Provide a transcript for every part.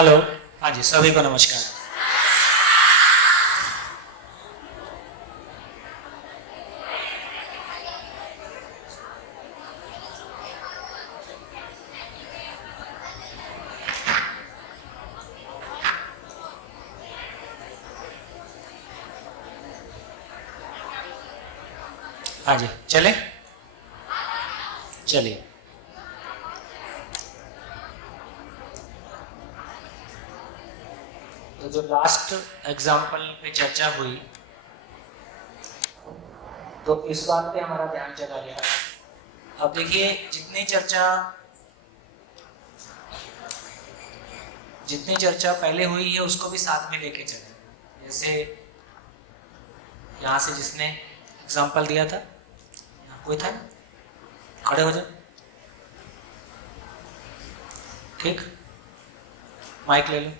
Hello. हाँ जी, सभी को नमस्कार। हाँ जी, चले चलिए। तो जो लास्ट एग्जाम्पल पे चर्चा हुई, तो इस बात पे हमारा ध्यान चला गया। अब देखिए, जितनी चर्चा पहले हुई है उसको भी साथ में लेके चले। जैसे यहाँ से जिसने एग्जाम्पल दिया था, यहाँ कोई था ना? खड़े हो जाओ। ठीक, माइक ले लो।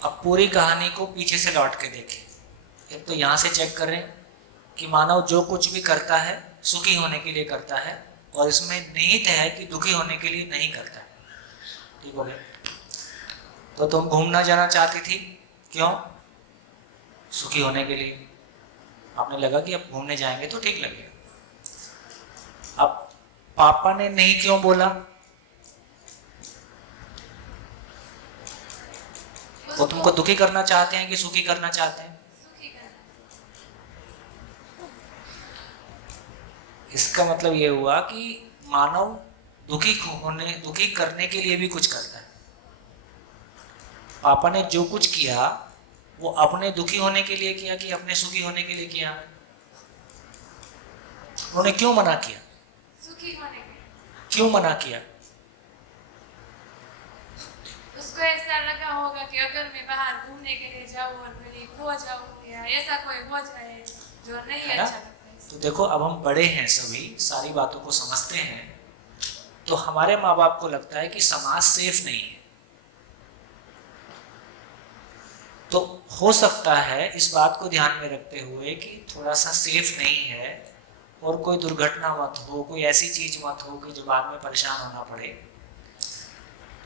अब पूरी कहानी को पीछे से लौट के देखें। एक तो यहाँ से चेक करें कि मानव जो कुछ भी करता है सुखी होने के लिए करता है, और इसमें निहित है कि दुखी होने के लिए नहीं करता है। ठीक हो गया? तो तुम घूमना जाना चाहती थी, क्यों? सुखी होने के लिए। आपने लगा कि अब घूमने जाएंगे तो ठीक लगेगा। अब पापा ने नहीं क्यों बोला? वो तुमको दुखी करना चाहते हैं कि सुखी करना चाहते हैं? इसका मतलब ये हुआ कि मानव दुखी करने के लिए भी कुछ करता है। पापा ने जो कुछ किया वो अपने दुखी होने के लिए किया कि अपने सुखी होने के लिए किया? उन्होंने क्यों मना किया? सुखी होने के। क्यों मना किया? उसको ऐसा लगा होगा कि अगर मैं बाहर घूमने के लिए जाऊँ और मेरी खो जाऊँ या ऐसा कोई हो जाए जो नहीं अच्छा लगता है। तो देखो, अब हम बड़े हैं, सभी सारी बातों को समझते हैं, तो हमारे माँ बाप को लगता है कि समाज सेफ नहीं है। तो हो सकता है इस बात को ध्यान में रखते हुए कि थोड़ा सा सेफ नहीं है और कोई दुर्घटना मत हो, कोई ऐसी चीज मत हो कि जो बाद में परेशान होना पड़े।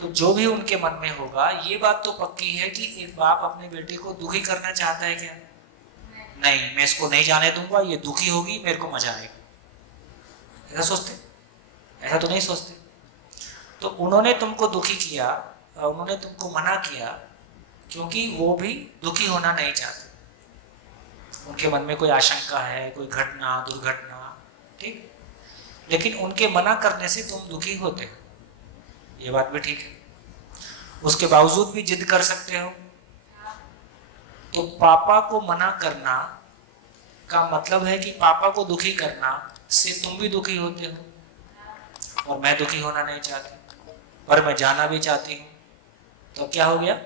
तो जो भी उनके मन में होगा, ये बात तो पक्की है कि एक बाप अपने बेटे को दुखी करना चाहता है क्या? नहीं, मैं इसको नहीं जाने दूंगा, ये दुखी होगी, मेरे को मजा आएगा। ऐसा सोचते? ऐसा तो नहीं सोचते। तो उन्होंने तुमको दुखी किया, उन्होंने तुमको मना किया क्योंकि वो भी दुखी होना नहीं चाहते। उनके मन में कोई आशंका है, कोई घटना दुर्घटना, ठीक। लेकिन उनके मना करने से तुम दुखी होते हो, ये बात भी ठीक है। उसके बावजूद भी जिद कर सकते हो। तो पापा को मना करना का मतलब है कि पापा को दुखी करना से तुम भी दुखी होते हो, और मैं दुखी होना नहीं चाहती, पर मैं जाना भी चाहती हूँ। तो क्या हो गया?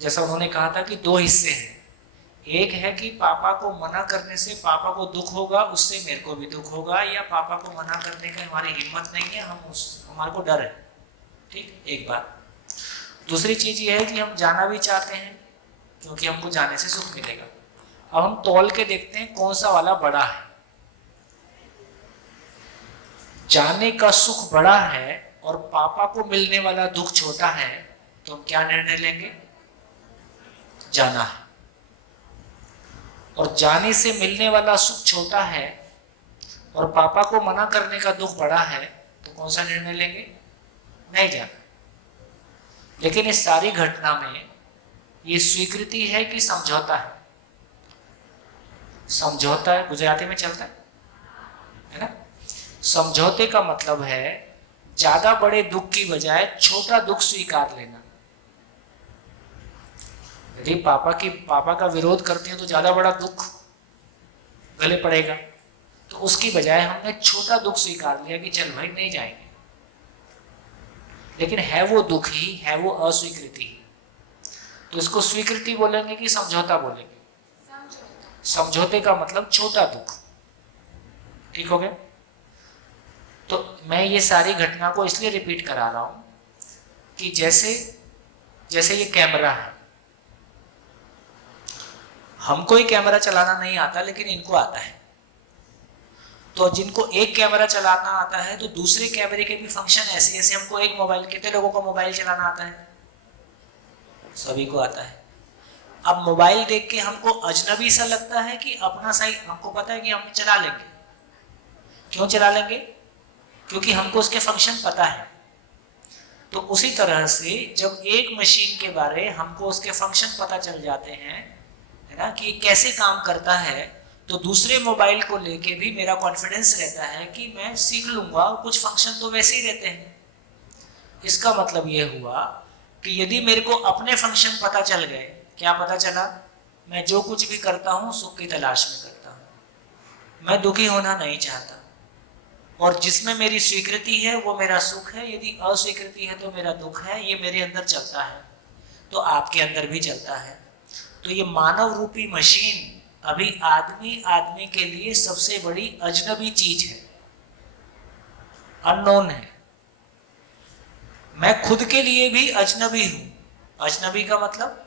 जैसा उन्होंने कहा था कि दो हिस्से हैं। एक है कि पापा को मना करने से पापा को दुख होगा, उससे मेरे को भी दुख होगा, या पापा को मना करने की हमारी हिम्मत नहीं है, हमारे को डर है। ठीक, एक बात। दूसरी चीज ये है कि हम जाना भी चाहते हैं क्योंकि हमको जाने से सुख मिलेगा। अब हम तौल के देखते हैं कौन सा वाला बड़ा है। जाने का सुख बड़ा है और पापा को मिलने वाला दुख छोटा है, तो हम क्या निर्णय लेंगे? जाना है। और जाने से मिलने वाला सुख छोटा है और पापा को मना करने का दुख बड़ा है, तो कौन सा निर्णय लेंगे? नहीं जाना। लेकिन इस सारी घटना में ये स्वीकृति है कि समझौता है? समझौता है, गुजराती में चलता है ना? समझौते का मतलब है ज्यादा बड़े दुख की बजाय छोटा दुख स्वीकार लेना। यदि पापा का विरोध करते हैं तो ज्यादा बड़ा दुख गले पड़ेगा, तो उसकी बजाय हमने छोटा दुख स्वीकार लिया कि चल भाई नहीं जाएंगे। लेकिन है वो दुख ही, है वो अस्वीकृति। तो इसको स्वीकृति बोलेंगे कि समझौता बोलेंगे? समझौते का मतलब छोटा दुख। ठीक हो गया? तो मैं ये सारी घटना को इसलिए रिपीट करा रहा हूं कि जैसे ये कैमरा है, हमको ही कैमरा चलाना नहीं आता, लेकिन इनको आता है। तो जिनको एक कैमरा चलाना आता है तो दूसरे कैमरे के भी फंक्शन ऐसे, जैसे हमको एक मोबाइल, कितने लोगों को मोबाइल चलाना आता है? सभी को आता है। अब मोबाइल देख के हमको अजनबी सा लगता है कि अपना सही? हमको पता है कि हम चला लेंगे। क्यों चला लेंगे? क्योंकि हमको उसके फंक्शन पता है। तो उसी तरह से जब एक मशीन के बारे हमको उसके फंक्शन पता चल जाते हैं, है ना, कि कैसे काम करता है, तो दूसरे मोबाइल को लेके भी मेरा कॉन्फिडेंस रहता है कि मैं सीख लूंगा, कुछ फंक्शन तो वैसे ही रहते हैं। इसका मतलब ये हुआ कि यदि मेरे को अपने फंक्शन पता चल गए, क्या पता चला? मैं जो कुछ भी करता हूँ सुख की तलाश में करता हूँ, मैं दुखी होना नहीं चाहता, और जिसमें मेरी स्वीकृति है वो मेरा सुख है, यदि अस्वीकृति है तो मेरा दुख है। ये मेरे अंदर चलता है तो आपके अंदर भी चलता है। तो ये मानव रूपी मशीन अभी आदमी के लिए सबसे बड़ी अजनबी चीज है, अननोन है। मैं खुद के लिए भी अजनबी हूं। अजनबी का मतलब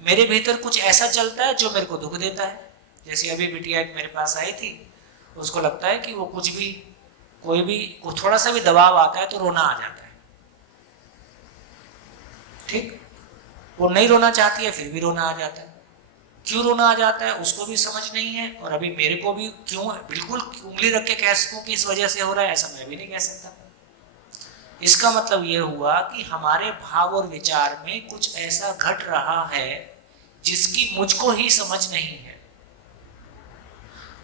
मेरे भीतर कुछ ऐसा चलता है जो मेरे को दुख देता है। जैसे अभी बिटिया मेरे पास आई थी, उसको लगता है कि वो कुछ भी, कोई भी थोड़ा सा भी दबाव आता है तो रोना आ जाता है। ठीक, वो नहीं रोना चाहती है फिर भी रोना आ जाता है। क्यों रोना आ जाता है उसको भी समझ नहीं है, और अभी मेरे को भी क्यों, बिल्कुल उंगली रख के कह सकूं कि इस वजह से हो रहा है, ऐसा मैं भी नहीं कह सकता। इसका मतलब यह हुआ कि हमारे भाव और विचार में कुछ ऐसा घट रहा है जिसकी मुझको ही समझ नहीं है।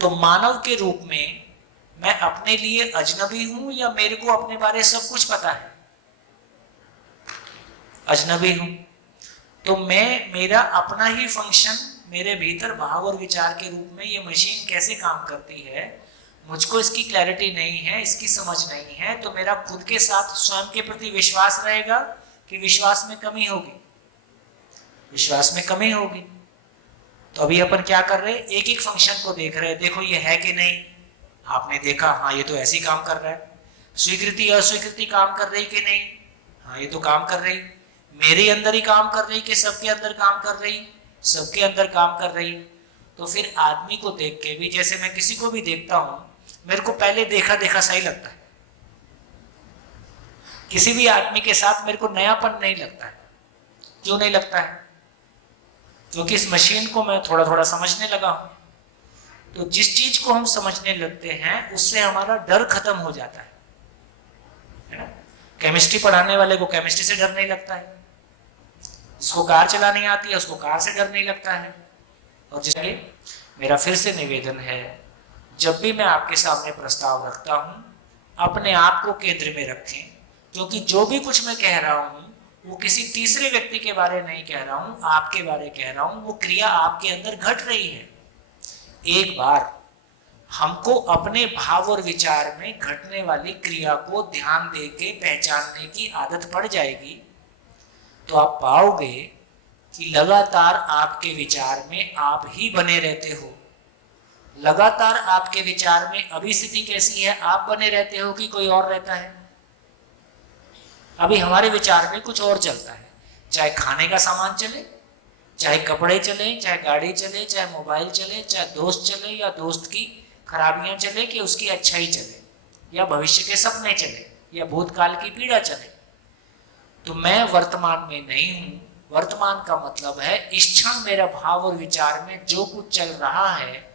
तो मानव के रूप में मैं अपने लिए अजनबी हूं या मेरे को अपने बारे सब कुछ पता है? अजनबी हूं। तो मैं, मेरा अपना ही फंक्शन, मेरे भीतर भाव और विचार के रूप में ये मशीन कैसे काम करती है, मुझको इसकी क्लैरिटी नहीं है, इसकी समझ नहीं है। तो मेरा खुद के साथ स्वयं के प्रति विश्वास रहेगा कि विश्वास में कमी होगी? विश्वास में कमी होगी। तो अभी अपन क्या कर रहे हैं? एक एक फंक्शन को देख रहे हैं, देखो ये है कि नहीं। आपने देखा, हाँ ये तो ऐसे ही काम कर रहा है। स्वीकृति अस्वीकृति काम कर रही कि नहीं? हाँ ये तो काम कर रही। मेरे अंदर ही काम कर रही कि सबके अंदर काम कर रही? सबके अंदर काम कर रही। तो फिर आदमी को देख के भी, जैसे मैं किसी को भी देखता हूं, मेरे को पहले देखा देखा सही लगता है। किसी भी आदमी के साथ मेरे को नयापन नहीं लगता है। क्यों नहीं लगता है? क्योंकि इस मशीन को मैं थोड़ा थोड़ा समझने लगा हूं। तो जिस चीज को हम समझने लगते हैं उससे हमारा डर खत्म हो जाता है ना? केमिस्ट्री पढ़ाने वाले को केमिस्ट्री से डर नहीं लगता है, जिसको कार चलानी आती है उसको कार से डर नहीं लगता है। और जिसलिए मेरा फिर से निवेदन है, जब भी मैं आपके सामने प्रस्ताव रखता हूं, अपने आप को केंद्र में रखें, क्योंकि जो भी कुछ मैं कह रहा हूं वो किसी तीसरे व्यक्ति के बारे नहीं कह रहा हूं, आपके बारे कह रहा हूं। वो क्रिया आपके अंदर घट रही है। एक बार हमको अपने भाव और विचार में घटने वाली क्रिया को ध्यान देके पहचानने की आदत पड़ जाएगी, तो आप पाओगे कि लगातार आपके विचार में आप ही बने रहते हो। लगातार आपके विचार में अभी स्थिति कैसी है, आप बने रहते हो कि कोई और रहता है? अभी हमारे विचार में कुछ और चलता है, चाहे खाने का सामान चले, चाहे कपड़े चले, चाहे गाड़ी चले, चाहे मोबाइल चले, चाहे दोस्त चले, या दोस्त की खराबियां चले कि उसकी अच्छाई चले, या भविष्य के सपने चले, या भूतकाल की पीड़ा चले। तो मैं वर्तमान में नहीं हूं। वर्तमान का मतलब है इस क्षण मेरा भाव और विचार में जो कुछ चल रहा है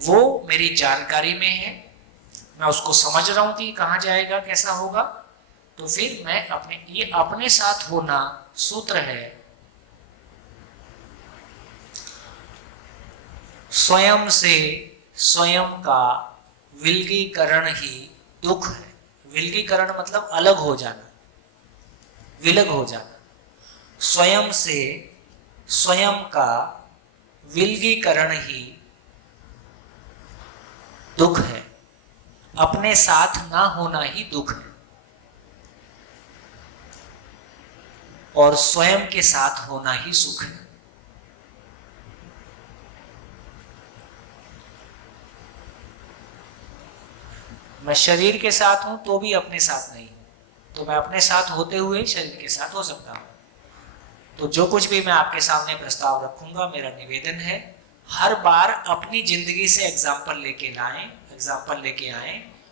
वो मेरी जानकारी में है, मैं उसको समझ रहा हूं कि कहां जाएगा, कैसा होगा। तो फिर मैं ये अपने साथ होना सूत्र है। स्वयं से स्वयं का विलगीकरण ही दुख है। विलगीकरण मतलब अलग हो जाना, विलग हो जाना। स्वयं से स्वयं का विलगीकरण ही दुख है। अपने साथ ना होना ही दुख है, और स्वयं के साथ होना ही सुख है। मैं शरीर के साथ हूं तो भी अपने साथ नहीं, तो मैं अपने साथ होते हुए शरीर के साथ हो सकता हूं। तो जो कुछ भी मैं आपके सामने प्रस्ताव रखूंगा, मेरा निवेदन है हर बार अपनी जिंदगी से एग्जाम्पल लेके आए,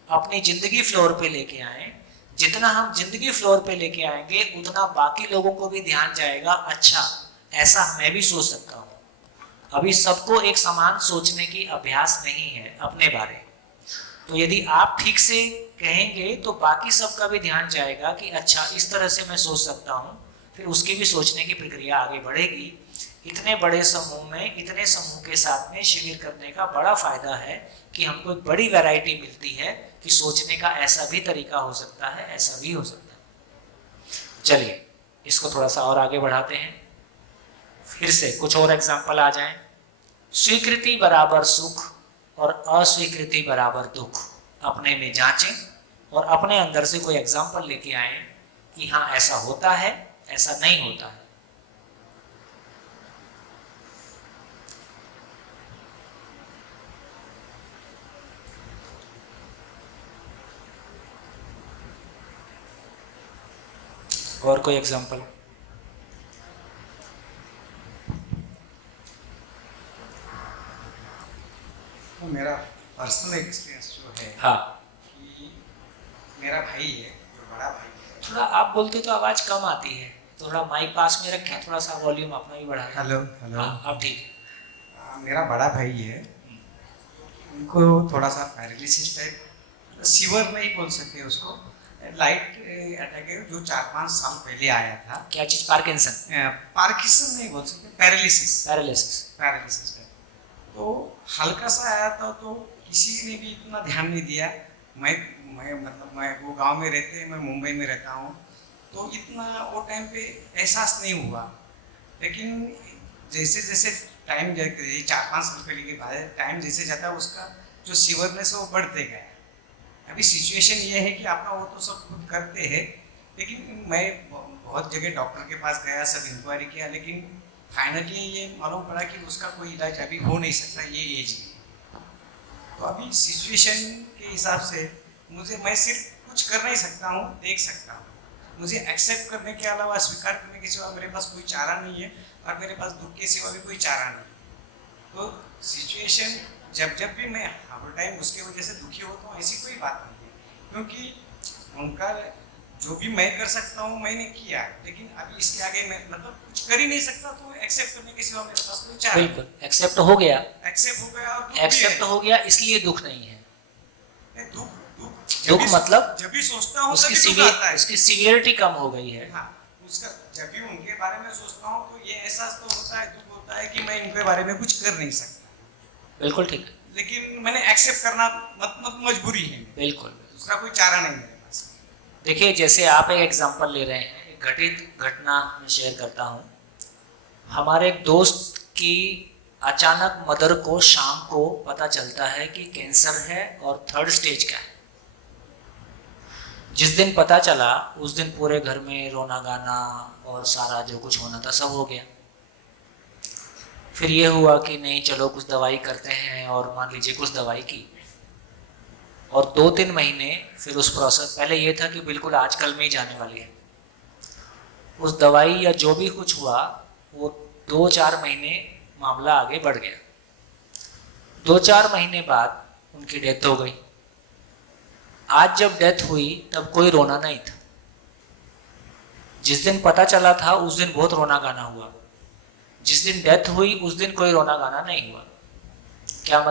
अपनी जिंदगी फ्लोर पे लेके आए। जितना हम जिंदगी फ्लोर पे लेके आएंगे उतना बाकी लोगों को भी ध्यान जाएगा, अच्छा ऐसा मैं भी सोच सकता हूँ। अभी सबको एक समान सोचने की अभ्यास नहीं है अपने बारे, तो यदि आप ठीक से कहेंगे तो बाकी सबका भी ध्यान जाएगा कि अच्छा इस तरह से मैं सोच सकता हूँ, फिर उसकी भी सोचने की प्रक्रिया आगे बढ़ेगी। इतने बड़े समूह में, इतने समूह के साथ में शिविर करने का बड़ा फायदा है कि हमको एक बड़ी वैरायटी मिलती है कि सोचने का ऐसा भी तरीका हो सकता है, ऐसा भी हो सकता है। चलिए इसको थोड़ा सा और आगे बढ़ाते हैं, फिर से कुछ और एग्जाम्पल आ जाएं। स्वीकृति बराबर सुख और अस्वीकृति बराबर दुख अपने में जांचें और अपने अंदर से कोई एग्जाम्पल लेके आए कि हाँ ऐसा होता है, ऐसा नहीं होता है। और कोई एग्जाम्पल? तो मेरा पर्सनल एक्सपीरियंस जो है, हाँ, कि मेरा भाई है, जो बड़ा भाई है। थोड़ा आप बोलते तो आवाज कम आती है, थोड़ा माइक पास में रखें, थोड़ा सा वॉल्यूम अपना भी बढ़ा। Hello hello. हाँ अब ठीक है। मेरा बड़ा भाई है, उनको थोड़ा सा पैरालिसिस टाइप, सीवर नहीं बोल सकते उसको, लाइट अटैक है जो 4-5 साल पहले आया था। क्या चीज? पार्किंसन? पार्किंसन नहीं बोल सकते, पैरालिसिस पैरालिसिस। तो हल्का सा आया था, तो किसी ने भी इतना ध्यान नहीं दिया। मैं मैं वो गांव में रहते हैं, मैं मुंबई में रहता हूँ, तो इतना वो टाइम पे एहसास नहीं हुआ। लेकिन जैसे जैसे टाइम 4-5 साल पहले के बाद टाइम जैसे जाता है, उसका जो सीवरनेस है वो बढ़ते गया। अभी सिचुएशन ये है कि आपका वो तो सब खुद करते हैं, लेकिन मैं बहुत जगह डॉक्टर के पास गया, सब इंक्वायरी किया, लेकिन फाइनली ये मालूम पड़ा कि उसका कोई इलाज अभी हो नहीं सकता ये एज में। तो अभी सिचुएशन के हिसाब से मैं सिर्फ कुछ कर नहीं सकता हूँ, देख सकता हूँ। मुझे एक्सेप्ट करने के अलावा, स्वीकार करने के सिवा मेरे पास कोई चारा नहीं है, और मेरे पास दुख के सिवा भी कोई चारा नहीं। तो सिचुएशन जब भी मैं हर टाइम उसके वजह से दुखी होता हूँ, ऐसी कोई बात नहीं है, क्योंकि उनका जो भी मैं कर सकता हूँ मैंने किया, लेकिन अभी इसके आगे मैं कुछ कर ही नहीं सकता। तो एक्सेप्ट करने के सिवा मेरे पास कोई चारा। बिल्कुल, एक्सेप्ट हो गया और एक्सेप्ट हो गया, इसलिए दुख नहीं है। दुख मतलब जब भी सोचता हूँ उसकी सीवियरिटी कम हो गई है। हाँ, उसका जब भी उनके बारे में सोचता हूँ तो ये एहसास तो होता है, दुख होता है कि मैं इनके बारे में कुछ कर नहीं सकता। बिल्कुल ठीक है, लेकिन मैंने एक्सेप्ट करना मजबूरी है। बिल्कुल, दूसरा कोई चारा नहीं मेरे पास। देखिए जैसे आप एक एग्जांपल ले रहे हैं, एक घटित घटना मैं शेयर करता हूँ। हमारे एक दोस्त की अचानक मदर को शाम को पता चलता है कि कैंसर है और 3rd स्टेज का है। जिस दिन पता चला उस दिन पूरे घर में रोना गाना और सारा जो कुछ होना था सब हो गया। फिर ये हुआ कि नहीं चलो कुछ दवाई करते हैं, और मान लीजिए कुछ दवाई की, और 2-3 महीने फिर उस प्रोसेस, पहले ये था कि बिल्कुल आजकल में ही जाने वाली है। उस दवाई या जो भी कुछ हुआ वो 2-4 महीने मामला आगे बढ़ गया। 2-4 महीने बाद उनकी डेथ हो गई। आज जब डेथ हुई तब कोई रोना नहीं था। जिस दिन पता चला था उस दिन बहुत रोना गाना हुआ, जिस दिन डेथ हुई उस दिन कोई रोना गाना नहीं हुआ। क्या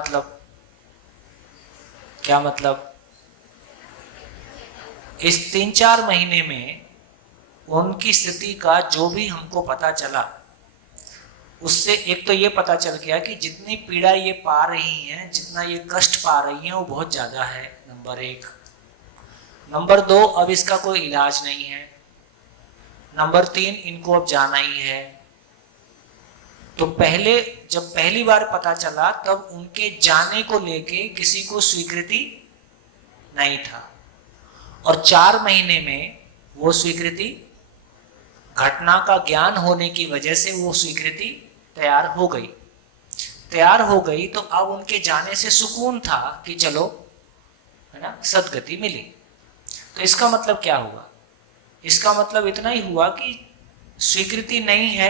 मतलब इस 3-4 महीने में उनकी स्थिति का जो भी हमको पता चला, उससे एक तो ये पता चल गया कि जितनी पीड़ा ये पा रही हैं, जितना ये कष्ट पा रही हैं, वो बहुत ज़्यादा है, नंबर 1। नंबर 2, अब इसका कोई इलाज नहीं है। नंबर 3, इनको अब जाना ही है। तो जब पहली बार पता चला तब उनके जाने को लेके किसी को स्वीकृति नहीं था, और 4 महीने में वो स्वीकृति, घटना का ज्ञान होने की वजह से वो स्वीकृति तैयार हो गई। तो अब उनके जाने से सुकून था कि चलो, है ना, सद्गति मिली। तो इसका मतलब क्या हुआ? इसका मतलब इतना ही हुआ कि स्वीकृति नहीं है,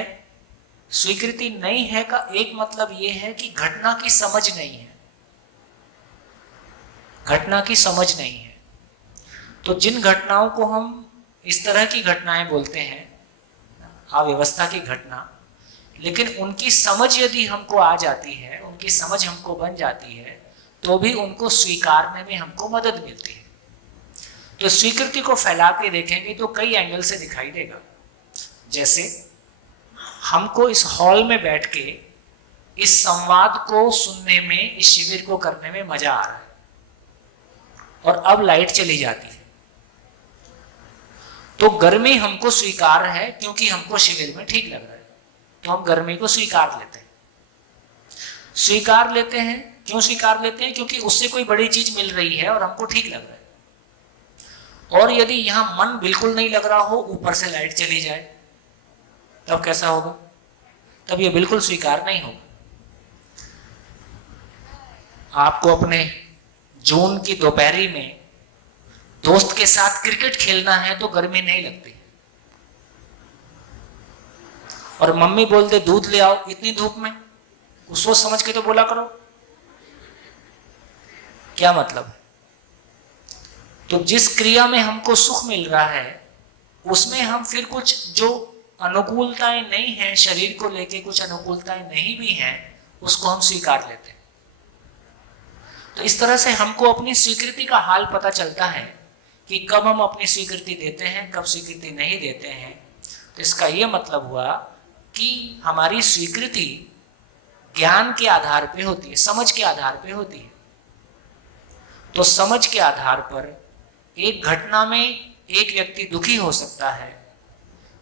स्वीकृति नहीं है का एक मतलब यह है कि घटना की समझ नहीं है, घटना की समझ नहीं है। तो जिन घटनाओं को हम इस तरह की घटनाएं बोलते हैं, अव्यवस्था की घटना, लेकिन उनकी समझ यदि हमको आ जाती है, उनकी समझ हमको बन जाती है, तो भी उनको स्वीकारने में हमको मदद मिलती है। तो स्वीकृति को फैला के देखेंगे तो कई एंगल से दिखाई देगा। जैसे हमको इस हॉल में बैठ के इस संवाद को सुनने में, इस शिविर को करने में मजा आ रहा है, और अब लाइट चली जाती है, तो गर्मी हमको स्वीकार है क्योंकि हमको शिविर में ठीक लग रहा है, तो हम गर्मी को स्वीकार लेते हैं। स्वीकार लेते हैं, क्यों स्वीकार लेते हैं? क्योंकि उससे कोई बड़ी चीज मिल रही है और हमको ठीक लग रहा है। और यदि यहां मन बिल्कुल नहीं लग रहा हो, ऊपर से लाइट चली जाए, तब कैसा होगा? तब ये बिल्कुल स्वीकार नहीं होगा। आपको अपने जून की दोपहरी में दोस्त के साथ क्रिकेट खेलना है तो गर्मी नहीं लगती, और मम्मी बोल दे दूध ले आओ इतनी धूप में, कुछ सोच समझ के तो बोला करो। क्या मतलब है? तो जिस क्रिया में हमको सुख मिल रहा है, उसमें हम फिर कुछ जो अनुकूलताएं नहीं हैं, शरीर को लेके कुछ अनुकूलताएं नहीं भी हैं, उसको हम स्वीकार लेते हैं। तो इस तरह से हमको अपनी स्वीकृति का हाल पता चलता है कि कब हम अपनी स्वीकृति देते हैं, कब स्वीकृति नहीं देते हैं। तो इसका यह मतलब हुआ कि हमारी स्वीकृति ज्ञान के आधार पे होती है, समझ के आधार पे होती है। तो समझ के आधार पर एक घटना में एक व्यक्ति दुखी हो सकता है,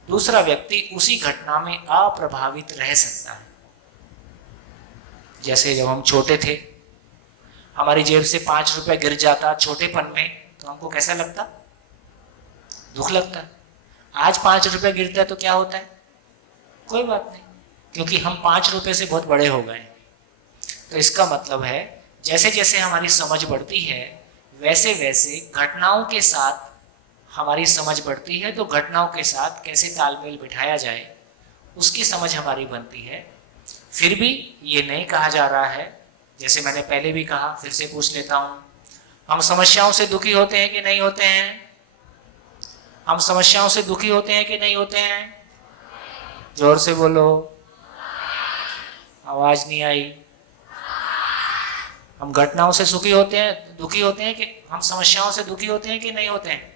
दूसरा व्यक्ति उसी घटना में अप्रभावित रह सकता है। जैसे जब हम छोटे थे, हमारी जेब से 5 रुपए गिर जाता छोटेपन में, तो हमको कैसा लगता? दुख लगता है। आज 5 रुपए गिरता है तो क्या होता है? कोई बात नहीं, क्योंकि हम 5 रुपए से बहुत बड़े हो गए। तो इसका मतलब है जैसे जैसे हमारी समझ बढ़ती है, वैसे वैसे घटनाओं के साथ हमारी समझ बढ़ती है। तो घटनाओं के साथ कैसे तालमेल बिठाया जाए, उसकी समझ हमारी बनती है। फिर भी ये नहीं कहा जा रहा है, जैसे मैंने पहले भी कहा, फिर से पूछ लेता हूँ, हम समस्याओं से दुखी होते हैं कि नहीं होते हैं? हम समस्याओं से दुखी होते हैं कि नहीं होते हैं? जोर से बोलो, आवाज नहीं आई। हम घटनाओं से सुखी होते हैं, दुखी होते हैं कि हम समस्याओं से दुखी होते हैं कि नहीं होते हैं?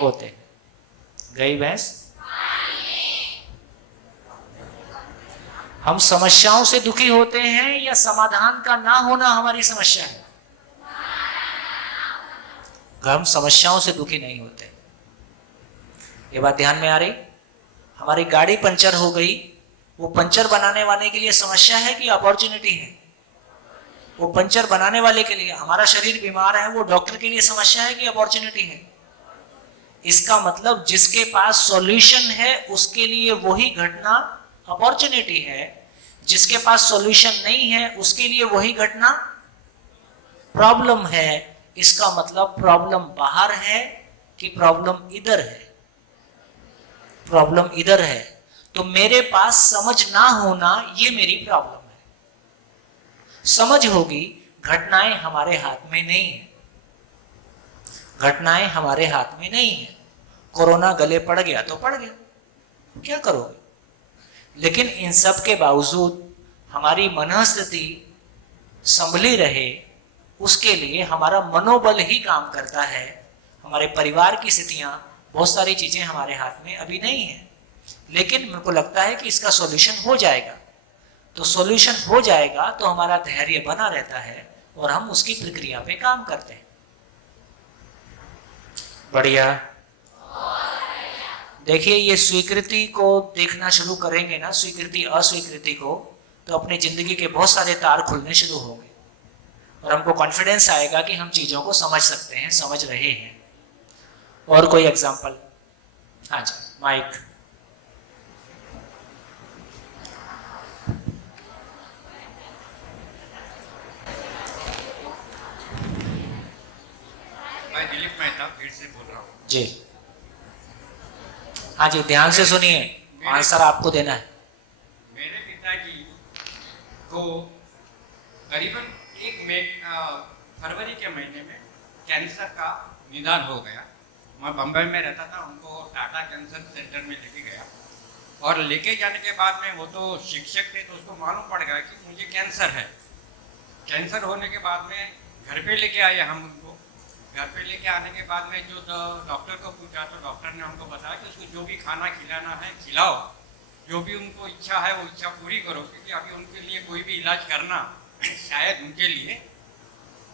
होते हैं। गई भैंस? हम समस्याओं से दुखी होते हैं या समाधान का ना होना हमारी समस्या है? हम समस्याओं से दुखी नहीं होते। ये बात ध्यान में आ रही? हमारी गाड़ी पंचर हो गई, वो पंचर बनाने वाले के लिए समस्या है कि अपॉर्चुनिटी है? वो पंचर बनाने वाले के लिए। हमारा शरीर बीमार है, वो डॉक्टर के लिए समस्या है कि अपॉर्चुनिटी है? इसका मतलब जिसके पास सॉल्यूशन है उसके लिए वही घटना अपॉर्चुनिटी है, जिसके पास सॉल्यूशन नहीं है उसके लिए वही घटना प्रॉब्लम है। इसका मतलब प्रॉब्लम बाहर है कि प्रॉब्लम इधर है? प्रॉब्लम इधर है। तो मेरे पास समझ ना होना ये मेरी प्रॉब्लम है। समझ होगी, घटनाएं हमारे हाथ में नहीं है। घटनाएं हमारे हाथ में नहीं है। कोरोना गले पड़ गया तो पड़ गया, क्या करोगे? लेकिन इन सब के बावजूद हमारी मनस्थिति संभली रहे, उसके लिए हमारा मनोबल ही काम करता है। हमारे परिवार की स्थितियां, बहुत सारी चीजें हमारे हाथ में अभी नहीं है, लेकिन मेरे को लगता है कि इसका सॉल्यूशन हो जाएगा। तो सॉल्यूशन हो जाएगा तो हमारा धैर्य बना रहता है और हम उसकी प्रक्रिया पे काम करते हैं। बढ़िया। देखिए, ये स्वीकृति को देखना शुरू करेंगे ना, स्वीकृति अस्वीकृति को, तो अपनी जिंदगी के बहुत सारे तार खुलने शुरू होंगे और हमको कॉन्फिडेंस आएगा कि हम चीजों को समझ सकते हैं, समझ रहे हैं। और कोई एग्जांपल? हाँ जी, माइक। मैं दिलीप मेहता भीड़ से बोल रहा हूँ जी। हाँ जी, ध्यान से सुनिए, आंसर आपको देना है। मेरे पिताजी को करीबन फरवरी के महीने में कैंसर का निदान हो गया। मैं बम्बई में रहता था, उनको टाटा कैंसर सेंटर में लेके गया और लेके जाने के बाद में वो तो शिक्षक थे, तो उसको मालूम पड़ गया कि मुझे कैंसर है। कैंसर होने के बाद में घर पे लेके आए हम उनको। घर पे लेके आने के बाद में जो डॉक्टर को पूछा तो डॉक्टर ने हमको बताया कि उसको जो भी खाना खिलाना है खिलाओ, जो भी उनको इच्छा है वो इच्छा पूरी करो, क्योंकि अभी उनके लिए कोई भी इलाज करना शायद उनके लिए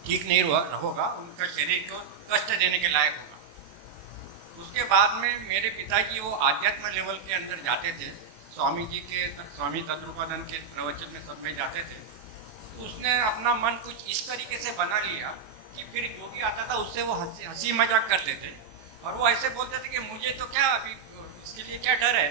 ठीक नहीं होगा, उनका शरीर को कष्ट देने के लायक होगा। उसके बाद में मेरे पिताजी वो आध्यात्म लेवल के अंदर जाते थे, स्वामी तत्वोपादन के प्रवचन में सब में जाते थे। उसने अपना मन कुछ इस तरीके से बना लिया कि फिर जो भी आता था उससे वो हंसी मजाक करते थे और वो ऐसे बोलते थे कि मुझे तो क्या अभी इसके लिए क्या डर है,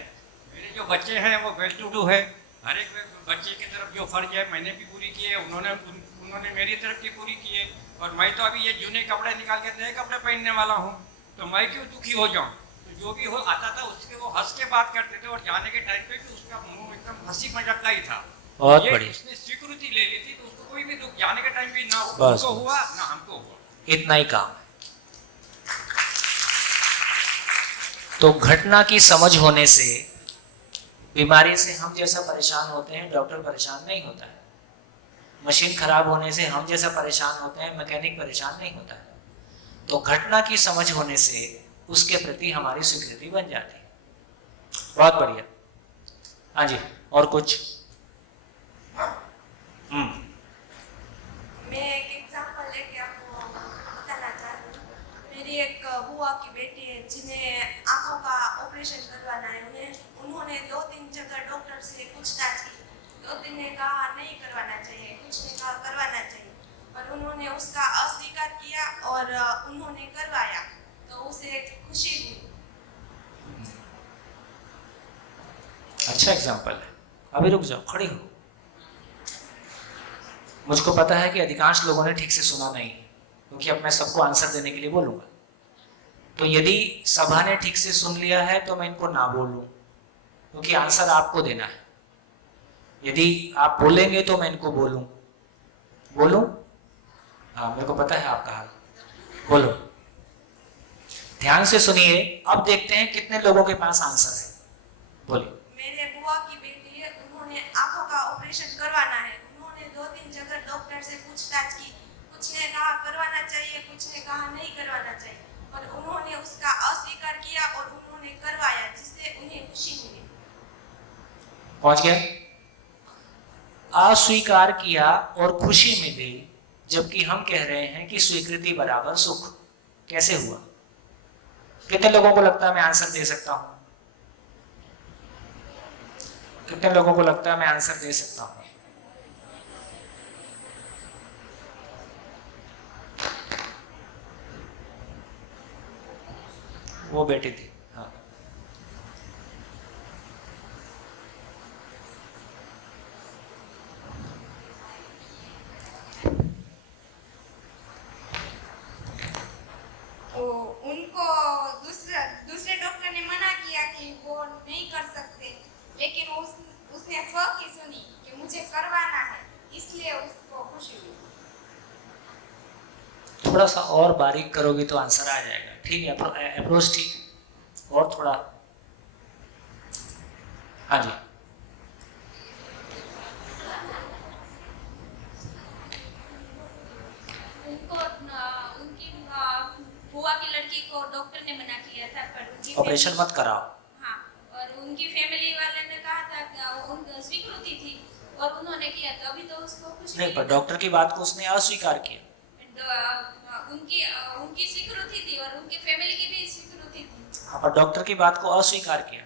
मेरे जो बच्चे हैं वो वेल टू डू है, हर एक बच्चे की तरफ जो फर्ज है मैंने भी पूरी की है, उन्होंने मेरी तरफ की पूरी की है, और मैं तो अभी ये जूने कपड़े निकाल के नए कपड़े पहनने वाला हूँ, तो मैं क्यों दुखी हो जाऊँ। तो जो भी हो आता था उसके वो हंस के बात करते थे और जाने के टाइम पे भी उसका मुंह एकदम हंसी मजाक का ही था। बहुत ये बढ़िया, उसने स्वीकृति ले ली थी, तो उसको कोई भी दुख जाने के टाइम पे ना बस, उनको हुआ ना हमको हुआ। इतना ही काम। तो घटना की समझ होने से बीमारी से हम जैसा परेशान होते हैं डॉक्टर परेशान नहीं होता है। मशीन खराब होने से हम जैसा परेशान होते हैं मैकेनिक परेशान नहीं होता है। तो घटना की समझ होने से उसके प्रति हमारी स्वीकृति बन जाती है। बहुत बढ़िया। हाँ जी, और कुछ? मैं एक एग्जांपल लेके आपको बताना चाहती हूँ। मेरी एक बुआ की बेटी है जिन्हें आंखों का ऑपरेशन करवाना है। उन्होंने 2-3 जगह डॉक्टर से पूछताछ की। 2-3 ने कहा नहीं करवाना चाहिए, कुछ ने कहा करवाना चाहिए, और उन्होंने उसका अस्वीकार किया और उन्होंने करवाया, तो उसे खुशी हुई। अच्छा एग्जाम्पल है। अभी रुक जाओ, खड़ी हो। मुझको पता है कि अधिकांश लोगों ने ठीक से सुना नहीं, क्योंकि अब मैं सबको आंसर देने के लिए बोलूंगा। तो यदि सभा ने ठीक से सुन लिया है तो मैं इनको ना बोलूं, क्योंकि आंसर आपको देना है। यदि आप बोलेंगे तो मैं इनको बोलूं? हाँ, मेरे को पता है आपका हाल। बोलो, ध्यान से सुनिए। अब देखते हैं कितने लोगों के पास आंसर है। बोलिए। मेरे बुआ की बेटी है, उन्होंने आंखों का ऑपरेशन करवाना है। उन्होंने 2-3 जगह डॉक्टर से पूछताछ की। कुछ ने कहा करवाना चाहिए, कुछ ने कहा नहीं करवाना चाहिए, और उन्होंने उसका अस्वीकार किया और उन्होंने करवाया, जिससे उन्हें खुशी मिली। पहुंच गया? अस्वीकार किया और खुशी मिली, जबकि हम कह रहे हैं कि स्वीकृति बराबर सुख। कैसे हुआ? कितने लोगों को लगता है मैं आंसर दे सकता हूं? कितने लोगों को लगता है मैं आंसर दे सकता हूं? वो बेटी थी। हाँ, तो उनको दूसरे डॉक्टर ने मना किया कि वो नहीं कर सकते, लेकिन उसने स्व की सुनी कि मुझे करवाना है, इसलिए उसको खुशी हुई। थोड़ा सा और बारीक करोगे तो आंसर आ जाएगा। ठीक है, अप्रोच ठीक, और थोड़ा। हाँ जी, उनकी बुआ की लड़की को डॉक्टर ने मना किया था, पर उनकी ऑपरेशन मत कराओ। हाँ, और उनकी फैमिली वाले ने कहा था उनकी स्वीकृति थी और उन्होंने किया, तो अभी तो उसको खुशी नहीं, पर डॉक्टर की बात को उसने अस्वीकार किया। उनकी स्वीकृति थी और उनकी फैमिली की भी स्वीकृति थी। हाँ, पर डॉक्टर की बात को अस्वीकार किया।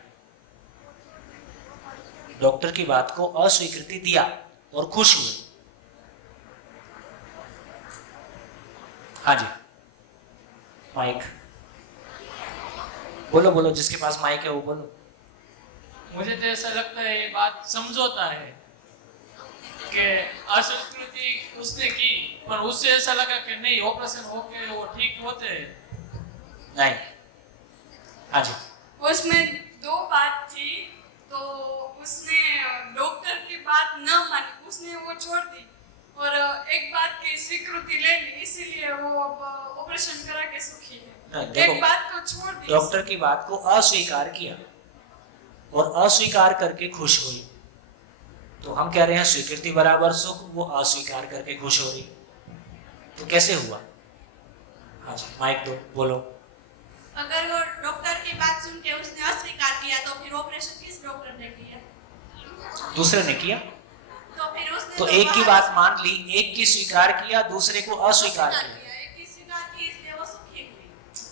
डॉक्टर की बात को अस्वीकृति दिया और खुश हुए। हाँ जी, माइक बोलो, जिसके पास माइक है वो बोलो। मुझे तो ऐसा लगता है ये बात समझौता है कि अस्वीकृति उसने की, पर उससे ऐसा लगा कि नहीं, ऑपरेशन होके वो ठीक होते हैं। नहीं। हाँ जी, उसमें दो बात थी, तो उसने डॉक्टर की बात न मानी, उसने वो छोड़ दी और एक बात की स्वीकृति ले ली, इसीलिए वो अब ऑपरेशन करा के सुखी है। देखो, एक बात को छोड़ दी, डॉक्टर की बात को अस्वीकार किया और अस्वीकार करके खुश हुई, तो हम कह रहे हैं स्वीकृति बराबर सुख, वो अस्वीकार करके खुश हो रही, तो कैसे हुआ? हाँ जी, माइक दो, बोलो। अगर वो डॉक्टर की बात सुन के उसने अस्वीकार किया तो फिर ऑपरेशन किस डॉक्टर ने किया? दूसरे ने किया, तो फिर उसने तो एक की बात मान ली, एक की स्वीकार किया, दूसरे को अस्वीकार किया, एक की स्वीकार की, इसलिए वो सुखी हुई।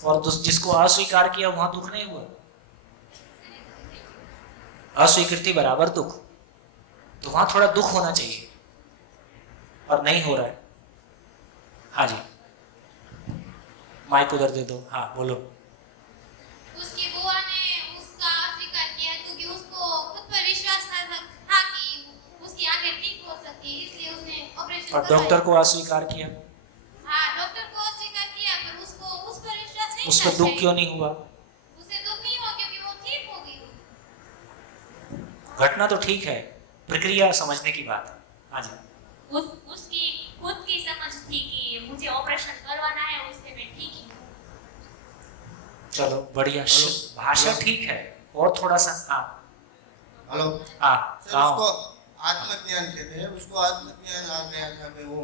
और जिसको अस्वीकार किया वहां दुख नहीं हुआ। अस्वीकृति बराबर दुख, तो वहां थोड़ा दुख होना चाहिए और नहीं हो रहा है। हाँ जी, माइक उधर दे दो। हाँ बोलो। उसकी बुआ ने उसका अस्वीकार किया क्योंकि उसको खुद पर विश्वास था कि उसकी आंखें ठीक हो सकती है, इसलिए उसने ऑपरेशन और डॉक्टर को अस्वीकार किया, हाँ, डॉक्टर को अस्वीकार किया, पर उसको उस पर विश्वास नहीं उस पर दुख क्यों नहीं हुआ? उसे दुख नहीं हुआ क्योंकि वो ठीक हो गई। घटना तो ठीक है, प्रक्रिया समझने की बात है। हाँ जी, उसकी खुद की समझ थी कि मुझे ऑपरेशन करवाना है, उससे मैं ठीक ही हूँ। चलो बढ़िया, भाषा ठीक है, और थोड़ा सा। हाँ हेलो हाँ, सर, उसको आत्मज्ञान कहते हैं, उसको आत्मज्ञान आ गया था कि वो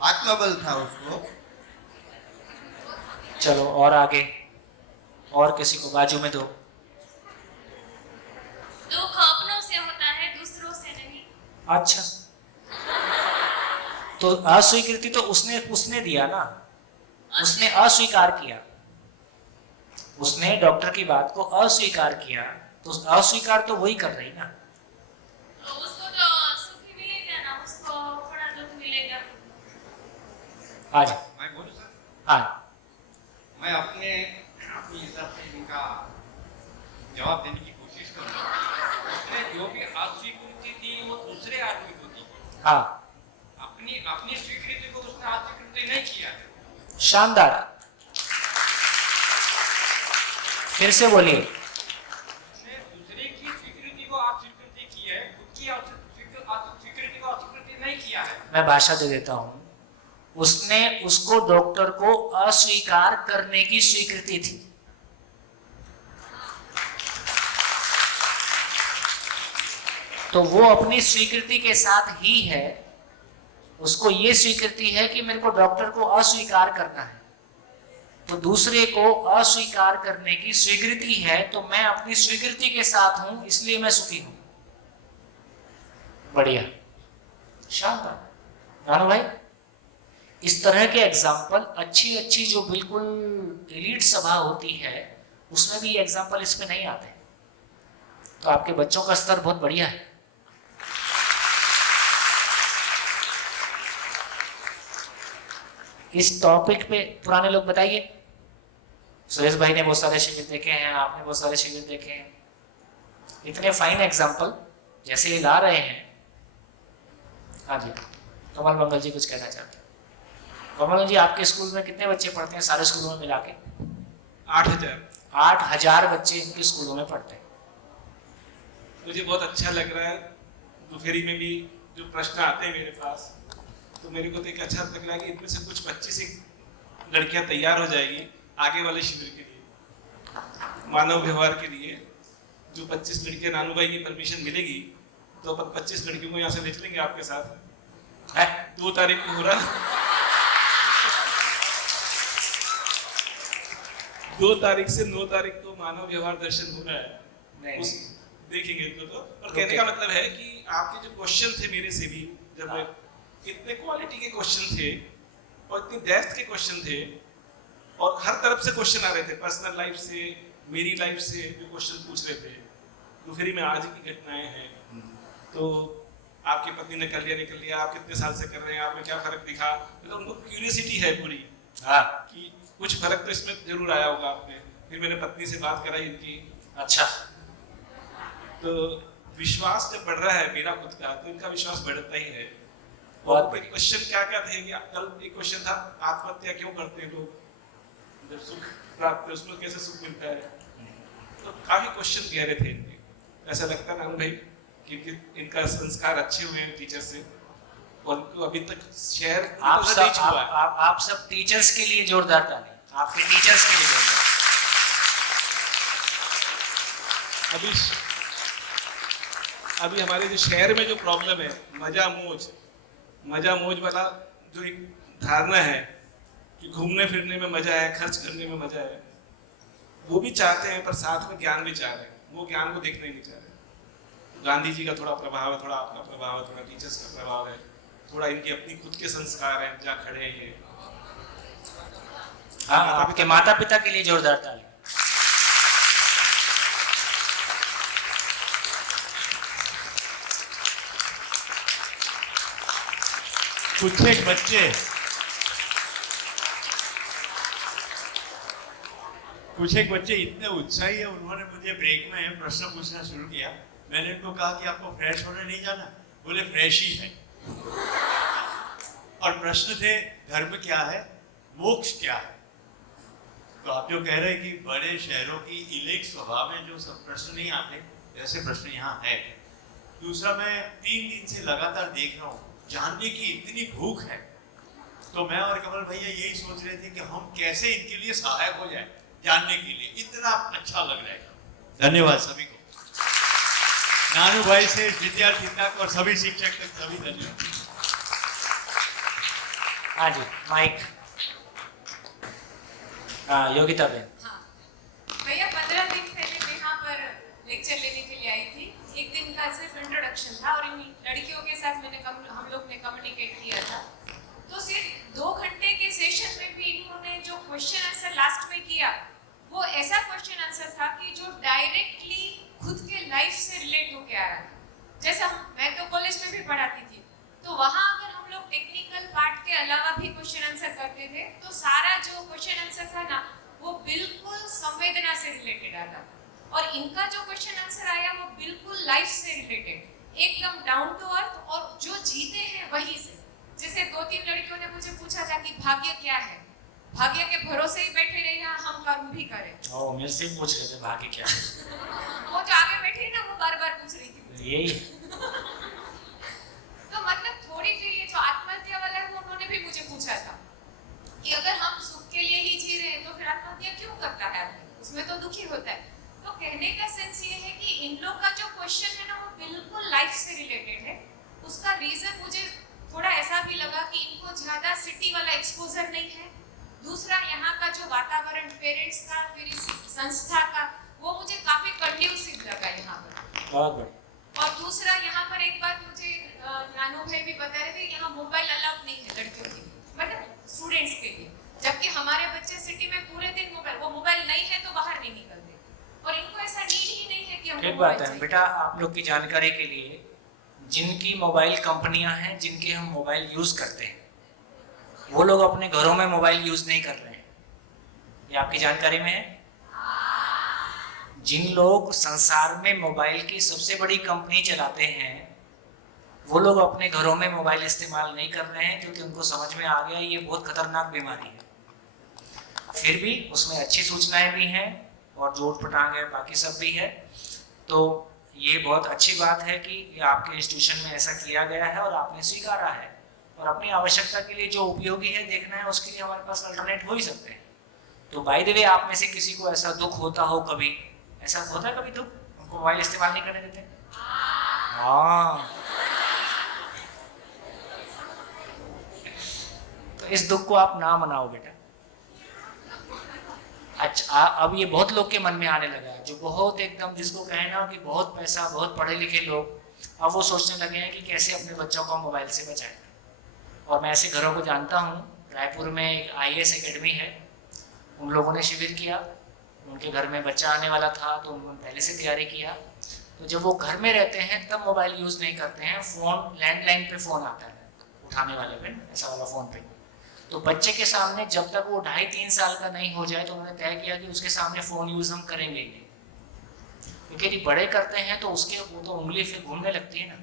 आत्मबल था उसको। चलो और आगे, और किसी को बाजू में दो। दुख अपनों से होता है, दूसरों से नहीं। अच्छा, तो अस्वीकृति तो उसने दिया ना, उसने अस्वीकार किया, उसने डॉक्टर की बात को अस्वीकार किया, तो अस्वीकार तो वही कर रही ना। तो उसको तो सुख ही मिलेगा ना, उसको थोड़ा दुख मिलेगा। हाँ जी, मैं बोलूं सर? हाँ मैं अपने हिसाब से इनका जवाब देने की कोशिश करूँगा। उसने जो भी अस्वीकृति दी वो दूसरे आदमी को दी, हाँ, अपनी स्वीकृति को उसने अस्वीकृति नहीं किया है। शानदार, फिर से बोलिए। उसने दूसरे की स्वीकृति को अस्वीकृति की है, खुद की स्वीकृति को अस्वीकृति नहीं किया है। मैं भाषा दे देता हूं, उसने उसको डॉक्टर को अस्वीकार करने की स्वीकृति थी। तो वो अपनी स्वीकृति के साथ ही है, उसको ये स्वीकृति है कि मेरे को डॉक्टर को अस्वीकार करना है, तो दूसरे को अस्वीकार करने की स्वीकृति है, तो मैं अपनी स्वीकृति के साथ हूं, इसलिए मैं सुखी हूं। बढ़िया, शानदार। रानू भाई, इस तरह के एग्जाम्पल अच्छी अच्छी जो बिल्कुल एलीट सभा होती है उसमें भी एग्जाम्पल इसमें नहीं आते, तो आपके बच्चों का स्तर बहुत बढ़िया है। इस टॉपिक पे पुराने लोग बताइए। सुरेश भाई ने बहुत सारे शिविर देखे हैं, आपने बहुत सारे शिविर देखे हैं, इतने फाइन एग्जाम्पल जैसे ये ला रहे हैं। हाँ जी, कमल मंगल जी कुछ कहना चाहते हैं? कमल जी, आपके स्कूल में कितने बच्चे पढ़ते हैं सारे स्कूलों में मिला के? 8,000। 8,000 बच्चे इनके स्कूलों में पढ़ते हैं। मुझे बहुत अच्छा लग रहा है, दोपहरी में भी जो प्रश्न आते हैं मेरे पास, तो मेरे को तो एक अच्छा लग रहा है कि इनमें से कुछ 25 लड़कियां तैयार हो जाएगी आगे वाले शिविर के लिए, मानव व्यवहार के लिए। जो 25 लड़कियां, नानू भाई की परमिशन मिलेगी तो अपन 25 लड़कियों को यहाँ से ले चलेंगे आपके साथ। है 2 तारीख को हो रहा, 2 तारीख से 9 तारीख को मानव व्यवहार दर्शन हो रहा है, नहीं, उस देखेंगे तो। और कहने का मतलब है कि आपके जो क्वेश्चन थे मेरे से भी, जब मैं इतने क्वालिटी के क्वेश्चन थे और इतनी डेप्थ के क्वेश्चन थे और हर तरफ से क्वेश्चन आ रहे थे, पर्सनल लाइफ से, मेरी लाइफ से जो क्वेश्चन पूछ रहे थे, तो फिर में आज की घटनाएं हैं। तो आपकी पत्नी ने कर लिया, आप कितने साल से कर रहे हैं, आप में क्या फर्क दिखा, मतलब उनको क्यूरियोसिटी है पूरी। हाँ, कि कुछ फर्क तो इसमें जरूर आया होगा आप में। फिर मैंने पत्नी से बात कराई इनकी, अच्छा, तो विश्वास जब बढ़ रहा है मेरा खुद का, तो इनका विश्वास बढ़ता ही है। बहुत और क्वेश्चन क्या क्या थे कि कल एक क्वेश्चन था, आत्महत्या क्यों करते हैं लोग, जब सुख प्राप्त है उसमें कैसे सुख मिलता है। तो काफ़ी क्वेश्चन गहरे थे इनके। ऐसा लगता है नानू भाई कि इनका संस्कार अच्छे हुए हैं टीचर से, और इनको अभी तक शहर आप नहीं सब छुआ है। आप सब टीचर्स के लिए जोरदार ताली, आपके टीचर्स के लिए जोरदार। अभी हमारे जो शहर में जो प्रॉब्लम है, मजा मौज वाला जो एक धारणा है कि घूमने फिरने में मजा है, खर्च करने में मजा है, वो भी चाहते हैं पर साथ में ज्ञान भी चाह रहे हैं, वो ज्ञान को देखना ही नहीं चाह रहे। गांधी जी का थोड़ा प्रभाव है, थोड़ा अपना प्रभाव है, थोड़ा टीचर्स का प्रभाव है, थोड़ा इनकी अपनी खुद के संस्कार हैं जहाँ खड़े हैं ये। हाँ, आपके माता पिता के लिए जोरदार ताली। कुछ एक बच्चे इतने उत्साही है, उन्होंने मुझे ब्रेक में प्रश्न पूछना शुरू किया। मैंने उनको कहा कि आपको फ्रेश होने नहीं जाना? बोले फ्रेश ही है। और प्रश्न थे धर्म क्या है, मोक्ष क्या है। तो आप जो कह रहे हैं कि बड़े शहरों की इलेक्ट स्वभाव में जो सब प्रश्न नहीं आते, ऐसे प्रश्न यहाँ है। दूसरा, मैं 3 दिन से लगातार देख रहा हूँ, जानने की इतनी भूख है। तो मैं और कमल भैया यही सोच रहे थे कि हम कैसे इनके लिए सहायक हो जाए, जानने के लिए। इतना अच्छा लग रहा है। धन्यवाद सभी को, नानू भाई से विद्यार्थी तक और सभी शिक्षक तक सभी धन्यवाद। हाँ जी, माइक। योगिता बेन। हाँ भैया, 15 दिन पहले मैं यहाँ पर लेक्चर लेने के लिए आई थी। एक दिन का सिर्फ इंट्रोडक्शन था और इन लड़कियों के साथ हम लोग ने कम्युनिकेट किया था। तो सिर्फ 2 घंटे के सेशन में भी इन्होंने जो क्वेश्चन आंसर लास्ट में किया, वो ऐसा क्वेश्चन आंसर था कि जो डायरेक्टली खुद के लाइफ से रिलेट होके आ रहा था। जैसे मैं तो कॉलेज में भी पढ़ाती थी, तो वहाँ अगर हम लोग टेक्निकल पार्ट के अलावा भी क्वेश्चन आंसर करते थे, तो सारा जो क्वेश्चन आंसर था ना, वो बिल्कुल संवेदना से रिलेटेड आता था। और इनका जो क्वेश्चन आंसर आया, वो बिल्कुल लाइफ से रिलेटेड, एकदम डाउन टू अर्थ, और जो जीते हैं वही से। जैसे 2-3 लड़कियों ने मुझे पूछा था कि भाग्य क्या है, भाग्य के भरोसे ही बैठे रहे हैं, हम कर्म भी करें। ओ, मेरे से पूछ रहे थे भाग्य क्या है। वो जो आगे बैठी ना, वो बार-बार पूछ रही थी यही। तो मतलब थोड़ी फिर ये जो आत्महत्या वाला है, वो उन्होंने भी मुझे पूछा था कि अगर हम सुख के लिए ही जी रहे हैं, तो फिर आत्महत्या क्यों करता है आदमी, उसमें तो दुखी होता है। तो कहने का सेंस ये है कि इन लोग का जो क्वेश्चन है ना, वो बिल्कुल लाइफ से रिलेटेड है। उसका रीजन मुझे थोड़ा ऐसा भी लगा कि इनको ज्यादा सिटी वाला एक्सपोजर नहीं है। दूसरा, यहाँ का जो वातावरण पेरेंट्स का, फिर इस संस्था का, वो मुझे काफी कंड्यूसिव लगा यहाँ पर। बहुत बढ़िया। और दूसरा, यहाँ पर एक बात मुझे नानू भाई भी बता रहे थे, यहाँ मोबाइल अलाउड नहीं है लड़कियों के लिए, मतलब स्टूडेंट्स के लिए। जबकि हमारे बच्चे सिटी में पूरे दिन वो मोबाइल नहीं है तो बाहर नहीं निकलते, और इनको ऐसा नीड ही नहीं है कि हमको एक बात है बेटा, आप लोग की जानकारी के लिए, जिनकी मोबाइल कंपनियां हैं, जिनके हम मोबाइल यूज करते हैं, वो लोग अपने घरों में मोबाइल यूज नहीं कर रहे हैं। ये आपकी जानकारी में है? जिन लोग संसार में मोबाइल की सबसे बड़ी कंपनी चलाते हैं, वो लोग अपने घरों में मोबाइल इस्तेमाल नहीं कर रहे हैं, क्योंकि उनको समझ में आ गया ये बहुत खतरनाक बीमारी है। फिर भी उसमें अच्छी सूचनाएं भी हैं और जो उठपटांग है बाकी सब भी है। तो ये बहुत अच्छी बात है कि ये आपके इंस्टीट्यूशन में ऐसा किया गया है और आपने स्वीकारा है, और अपनी आवश्यकता के लिए जो उपयोगी है देखना है, उसके लिए हमारे पास अल्टरनेट हो ही सकते हैं। तो बाय द वे, आप में से किसी को ऐसा दुख होता हो, कभी ऐसा होता है कभी दुख, हमको मोबाइल इस्तेमाल नहीं करने देते? हाँ, तो इस दुख को आप ना मनाओ बेटा। अच्छा, अब ये बहुत लोग के मन में आने लगा है, जो बहुत एकदम, जिसको कहे ना कि बहुत पैसा, बहुत पढ़े लिखे लोग, अब वो सोचने लगे हैं कि कैसे अपने बच्चों को मोबाइल से बचाएं। और मैं ऐसे घरों को जानता हूँ। रायपुर में एक IAS एकेडमी है, उन लोगों ने शिविर किया, उनके घर में बच्चा आने वाला था, तो उन्होंने पहले से तैयारी किया। तो जब वो घर में रहते हैं तब मोबाइल यूज़ नहीं करते हैं, फ़ोन, लैंडलाइन पे फ़ोन आता है उठाने वाले पे, ऐसा वाला फ़ोन पे। तो बच्चे के सामने जब तक वो 2.5-3 साल का नहीं हो जाए, तो उन्होंने तय किया कि उसके सामने फ़ोन यूज़ हम करेंगे ही नहीं, क्योंकि यदि बड़े करते हैं तो उसके वो तो उंगली फिर घूमने लगती है ना।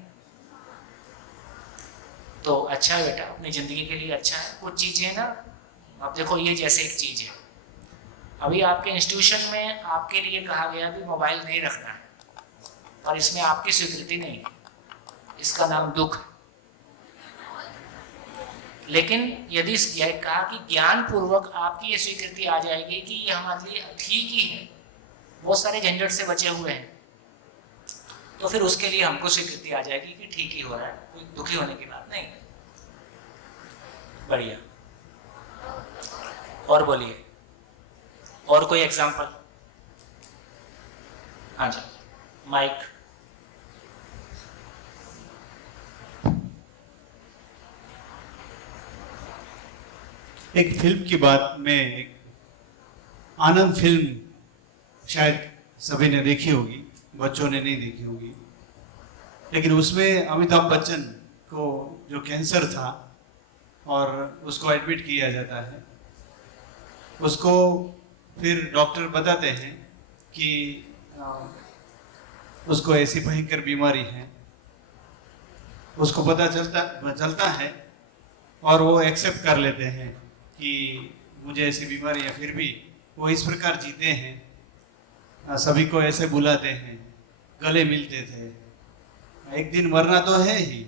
तो अच्छा है बेटा, अपनी ज़िंदगी के लिए अच्छा है। कुछ चीज़ें ना, अब देखो, ये जैसे एक चीज़ है, अभी आपके इंस्टीट्यूशन में आपके लिए कहा गया भी मोबाइल नहीं रखना है, पर इसमें आपकी स्वीकृति नहीं है, इसका नाम दुख है। लेकिन यदि कहा कि ज्ञान पूर्वक आपकी ये स्वीकृति आ जाएगी कि ये हमारे लिए ठीक ही है, बहुत सारे झंझट से बचे हुए हैं, तो फिर उसके लिए हमको स्वीकृति आ जाएगी कि ठीक ही हो रहा है, कोई दुखी होने की बात नहीं। बढ़िया, और बोलिए, और कोई एग्जाम्पल? हाँ जी, माइक। एक फिल्म की बात में, एक आनंद फिल्म शायद सभी ने देखी होगी, बच्चों ने नहीं देखी होगी, लेकिन उसमें अमिताभ बच्चन को जो कैंसर था और उसको एडमिट किया जाता है, उसको फिर डॉक्टर बताते हैं कि उसको ऐसी भयंकर बीमारी है, उसको पता चलता है और वो एक्सेप्ट कर लेते हैं कि मुझे ऐसी बीमारी है, फिर भी वो इस प्रकार जीते हैं, सभी को ऐसे बुलाते हैं, गले मिलते थे। एक दिन मरना तो है ही,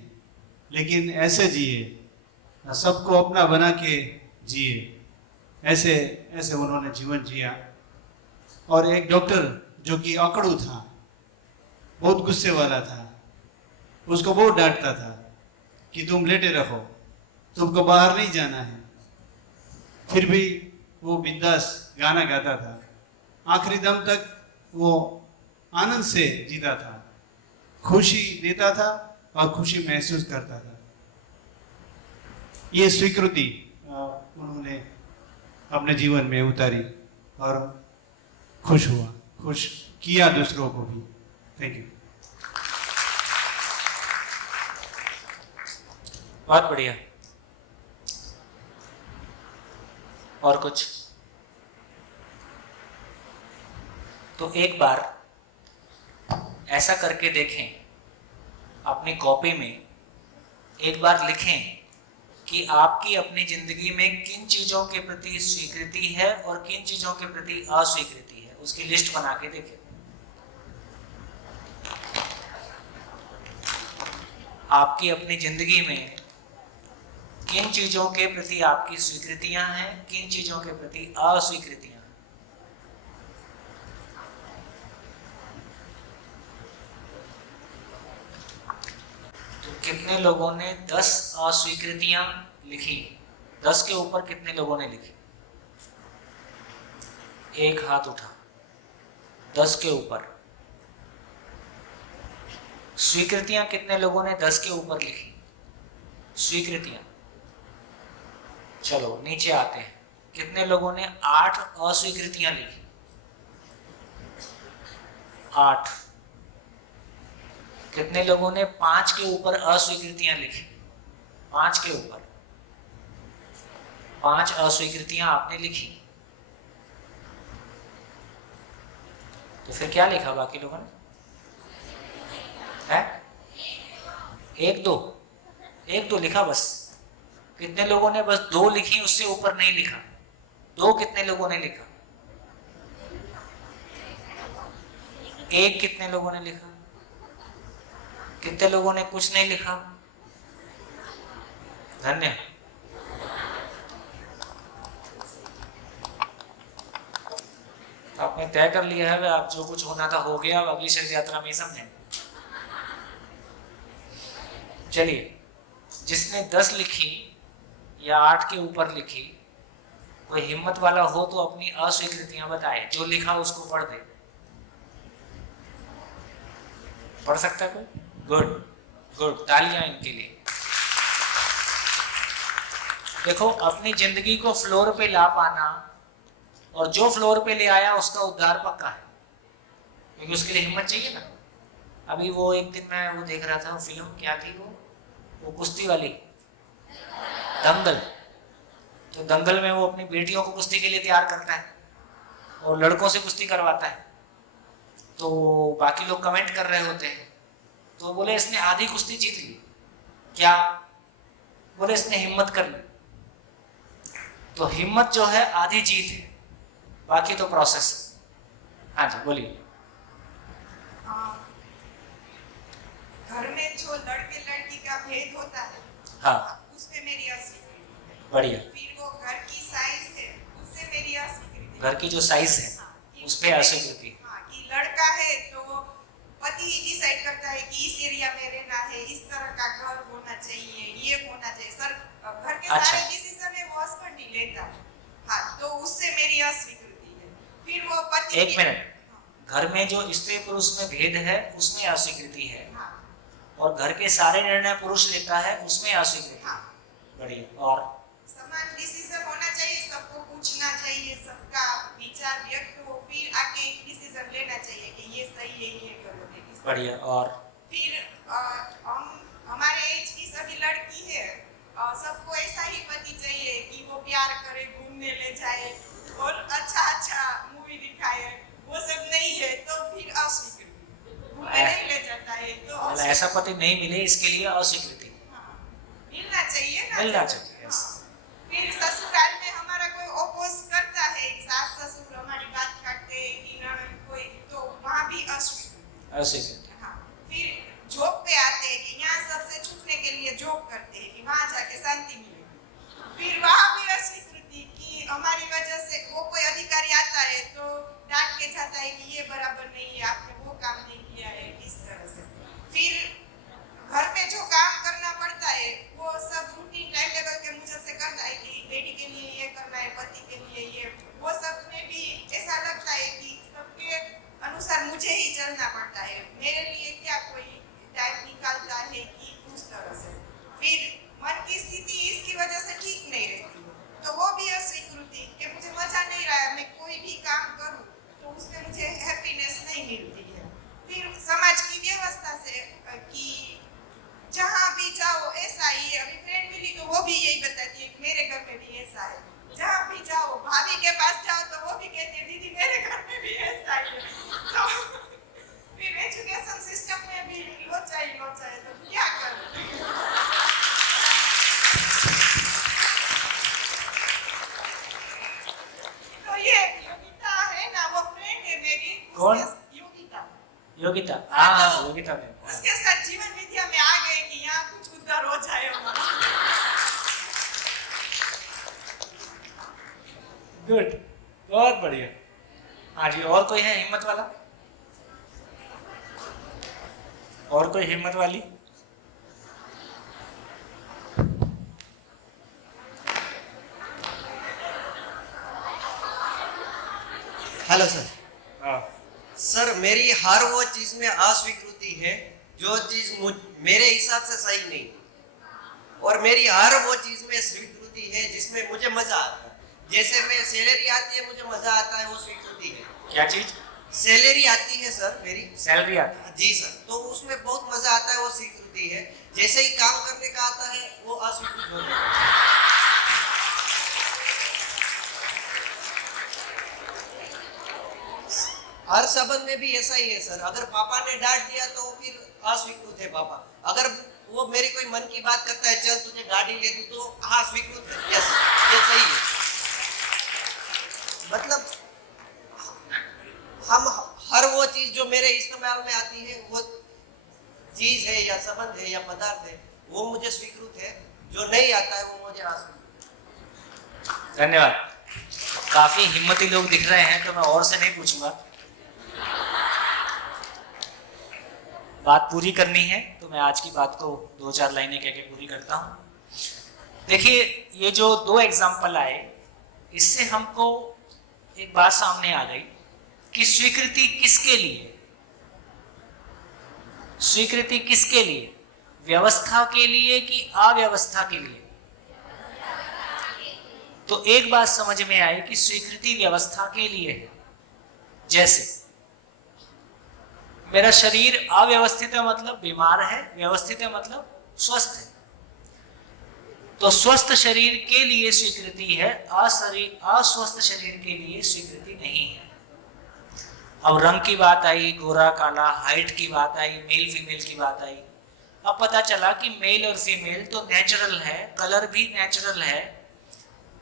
लेकिन ऐसे जिए, सबको अपना बना के जिए, ऐसे ऐसे उन्होंने जीवन जिया। और एक डॉक्टर जो कि अकड़ू था, बहुत गुस्से वाला था, उसको बहुत डांटता था कि तुम लेटे रहो, तुमको बाहर नहीं जाना है, फिर भी वो बिंदास गाना गाता था, आखिरी दम तक वो आनंद से जीता था, खुशी देता था और खुशी महसूस करता था। ये स्वीकृति उन्होंने अपने जीवन में उतारी और खुश हुआ, खुश किया दूसरों को भी। Thank you. बहुत बढ़िया। और कुछ? तो एक बार ऐसा करके देखें, अपनी कॉपी में एक बार लिखें कि आपकी अपनी जिंदगी में किन चीजों के प्रति स्वीकृति है और किन चीजों के प्रति अस्वीकृति है, उसकी लिस्ट बना के देखें। आपकी अपनी जिंदगी में किन चीजों के प्रति आपकी स्वीकृतियां हैं, किन चीजों के प्रति अस्वीकृतियां हैं। तो कितने लोगों ने 10 अस्वीकृतियां लिखी? 10 के ऊपर कितने लोगों ने लिखी? एक हाथ उठा। 10 के ऊपर। स्वीकृतियां कितने लोगों ने 10 के ऊपर लिखी? स्वीकृतियां। चलो नीचे आते हैं, कितने लोगों ने 8 अस्वीकृतियां लिखी? 8। कितने लोगों ने 5 के ऊपर अस्वीकृतियां लिखी? 5 के ऊपर 5 अस्वीकृतियां आपने लिखी। तो फिर क्या लिखा बाकी लोगों ने? है 1 2 लिखा बस। कितने लोगों ने बस 2 लिखी, उससे ऊपर नहीं लिखा? 2 कितने लोगों ने लिखा? 1 कितने लोगों ने लिखा? कितने लोगों ने कुछ नहीं लिखा? धन्य। आपने तय कर लिया है, आप जो कुछ होना था हो गया, अब अगली शरीर यात्रा में ही समझें। चलिए, जिसने 10 लिखी या 8 के ऊपर लिखी, कोई हिम्मत वाला हो तो अपनी अस्वीकृतियां बताए। जो लिखा उसको पढ़ दे। पढ़ सकता है कोई? गुड गुड, तालियां इनके लिए। देखो, अपनी जिंदगी को फ्लोर पे ला पाना, और जो फ्लोर पे ले आया उसका उद्धार पक्का है, क्योंकि उसके लिए हिम्मत चाहिए ना। अभी वो एक दिन मैं वो देख रहा था, फिल्म क्या थी वो कुश्ती वाली, दंगल। तो दंगल में वो अपनी बेटियों को कुश्ती के लिए तैयार करता है और लड़कों से कुश्ती करवाता है। तो बाकी लोग कमेंट कर रहे होते हैं, तो बोले इसने आधी कुश्ती जीत ली। क्या? बोले इसने हिम्मत कर ली। तो हिम्मत जो है आधी जीत है। बाकी तो प्रोसेस। हाँ जी बोलिए। घर में जो लड़के लड़की का भेद होता है, हाँ उसमें मेरी अस्वीकृति है। बढ़िया। फिर वो घर की साइज है, उससे मेरी अस्वीकृति है। घर की जो साइज है उस पे अस्वीकृति। हाँ, कि लड़का है तो पति ही डिसाइड करता है कि इस एरिया में रहना है, इस तरह का घर होना चाहिए, ये होना चाहिए। सर घर के अच्छा। सारे डिसीजन है वो हस्बैंड ही लेता है। हाँ, तो उससे मेरी अस्वीकृति है। फिर वो पति एक मिनट, घर में जो स्त्री पुरुष में भेद है उसमें अस्वीकृति है, और घर के सारे निर्णय पुरुष लेता है उसमें अस्वीकृति। बढ़िया। और समान डिसीजन होना चाहिए, सबको पूछना चाहिए, सबका विचार व्यक्त हो, फिर आके डिसीजन लेना चाहिए कि ये सही है, ये गलत है। बढ़िया। और फिर हम हमारे एज की सभी लड़की है, सबको ऐसा ही पति चाहिए कि वो प्यार करे, घूमने ले जाए और अच्छा मूवी दिखाए। वो सब नहीं है तो फिर अस्वीकृति, घूमने नहीं ले जाता है तो ऐसा पति नहीं मिले इसके लिए अस्वीकृति। मिलना चाहिए ना, मिलना चाहिए। फिर ससुराल में हमारा कोई ओपोज करता है, सास ससुर हमारी बात काटते हैं कि ननद कोई, तो वहाँ भी अस्वीकृति। हाँ, फिर जॉब पे आते हैं कि यहाँ सबसे छुपने के लिए जॉब करते हैं कि वहाँ जाके शांति मिलेगी। फिर वहाँ भी अस्वीकृति कि हमारी वजह से वो कोई अधिकारी आता है तो डांट के जाता है कि ये बराबर नहीं है, आपने वो काम नहीं किया है, इस तरह से। फिर घर में जो काम करना पड़ता है वो सब रूटीन टाइम टेबल के मुझे से करना है कि बेटी के लिए ये करना है, पति के लिए ये, वो सब में भी ऐसा लगता है कि सबके अनुसार मुझे ही चलना पड़ता है, मेरे लिए क्या कोई टाइम निकालता है कि उस तरह से। फिर मन की स्थिति इसकी वजह से ठीक नहीं रहती, तो वो भी अस्वीकृति कि मुझे मजा नहीं रहा, मैं कोई भी काम करूं तो उसमें मुझे हैप्पीनेस नहीं मिलती है। फिर समाज की व्यवस्था से कि जहाँ भी जाओ ऐसा ही है। अभी फ्रेंड मिली तो वो भी यही बताती है कि मेरे घर में भी ऐसा है। जहाँ भी जाओ, भाभी के पास जाओ तो वो भी कहती है दीदी मेरे घर में भी ऐसा ही है। तो फिर एजुकेशन सिस्टम में भी लोचा है, तो क्या करूं? तो ये योगिता है ना, वो फ्रेंड है मेरी। कौन? योगिता। योगिता। हाँ योगिता में उसके साथ जीवन विद्या में आ गए कि यहाँ कुछ उद्धार हो जाए हमारा। गुड, बहुत बढ़िया। हाँ जी, और कोई है हिम्मत वाला? और कोई हिम्मत वाली? Hello sir. हाँ सर, मेरी हर वो चीज में अस्वीकृति है जो चीज मेरे हिसाब से सही नहीं, और मेरी हर वो चीज में स्वीकृति है जिसमें मुझे मजा आता है। जैसे मैं सैलरी आती है मुझे मजा आता है, वो स्वीकृति है। क्या चीज? सैलरी आती है सर, मेरी सैलरी आती है जी सर, तो उसमें बहुत मजा आता है, वो स्वीकृति है। जैसे ही काम करने का आता है वो अस्वीकृति होता है। हर संबंध में भी ऐसा ही है सर। अगर पापा ने डांट दिया तो फिर अस्वीकृत है पापा। अगर वो मेरी कोई मन की बात करता है, चल तुझे गाड़ी ले दूं, तो हाँ स्वीकृत है, यस ये सही है। मतलब हम हर वो चीज जो मेरे इस्तेमाल में आती है, वो चीज है या संबंध है या पदार्थ है, वो मुझे स्वीकृत है। जो नहीं आता है वो मुझे अस्वीकृत। धन्यवाद। काफी हिम्मती लोग दिख रहे हैं तो मैं और से नहीं पूछूंगा। बात पूरी करनी है तो मैं आज की बात को 2-4 लाइनें कह के पूरी करता हूँ। देखिए, ये जो 2 एग्जाम्पल आए, इससे हमको एक बात सामने आ गई कि स्वीकृति किसके लिए? स्वीकृति किसके लिए? व्यवस्था के लिए कि अव्यवस्था के लिए? तो एक बात समझ में आई कि स्वीकृति व्यवस्था के लिए है। जैसे मेरा शरीर अव्यवस्थित है मतलब बीमार है, व्यवस्थित है मतलब स्वस्थ है। तो स्वस्थ शरीर के लिए स्वीकृति है, अस्वस्थ शरीर के लिए स्वीकृति नहीं है। अब रंग की बात आई, गोरा काला, हाइट की बात आई, मेल फीमेल की बात आई। अब पता चला कि मेल और फीमेल तो नेचुरल है, कलर भी नेचुरल है,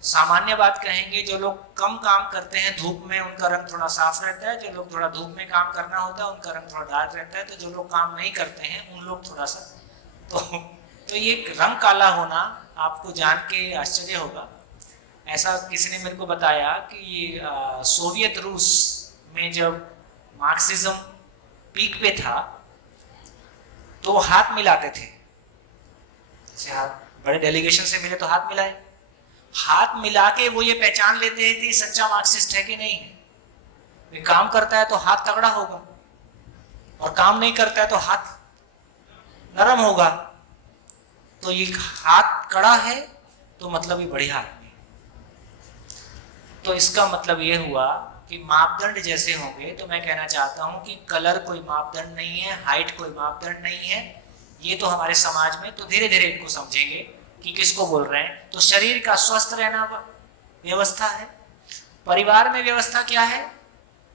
सामान्य बात कहेंगे, जो लोग कम काम करते हैं धूप में उनका रंग थोड़ा साफ रहता है, जो लोग थोड़ा धूप में काम करना होता है उनका रंग थोड़ा डार्क रहता है, तो जो लोग काम नहीं करते हैं उन लोग थोड़ा सा तो ये रंग काला होना आपको जान के आश्चर्य होगा। ऐसा किसी ने मेरे को बताया कि सोवियत रूस में जब मार्क्सिज्म पीक पे था तो हाथ मिलाते थे, जैसे हाथ बड़े डेलीगेशन से मिले तो हाथ मिलाए, हाथ मिला के वो ये पहचान लेते हैं कि सच्चा मार्क्सिस्ट है कि नहीं है। वे काम करता है तो हाथ तगड़ा होगा और काम नहीं करता है तो हाथ नरम होगा, तो ये हाथ कड़ा है तो मतलब ये बढ़िया आदमी है। तो इसका मतलब ये हुआ कि मापदंड जैसे होंगे, तो मैं कहना चाहता हूं कि कलर कोई मापदंड नहीं है, हाइट कोई मापदंड नहीं है। ये तो हमारे समाज में तो धीरे धीरे इनको समझेंगे कि किसको बोल रहे हैं। तो शरीर का स्वस्थ रहना व्यवस्था है। परिवार में व्यवस्था क्या है?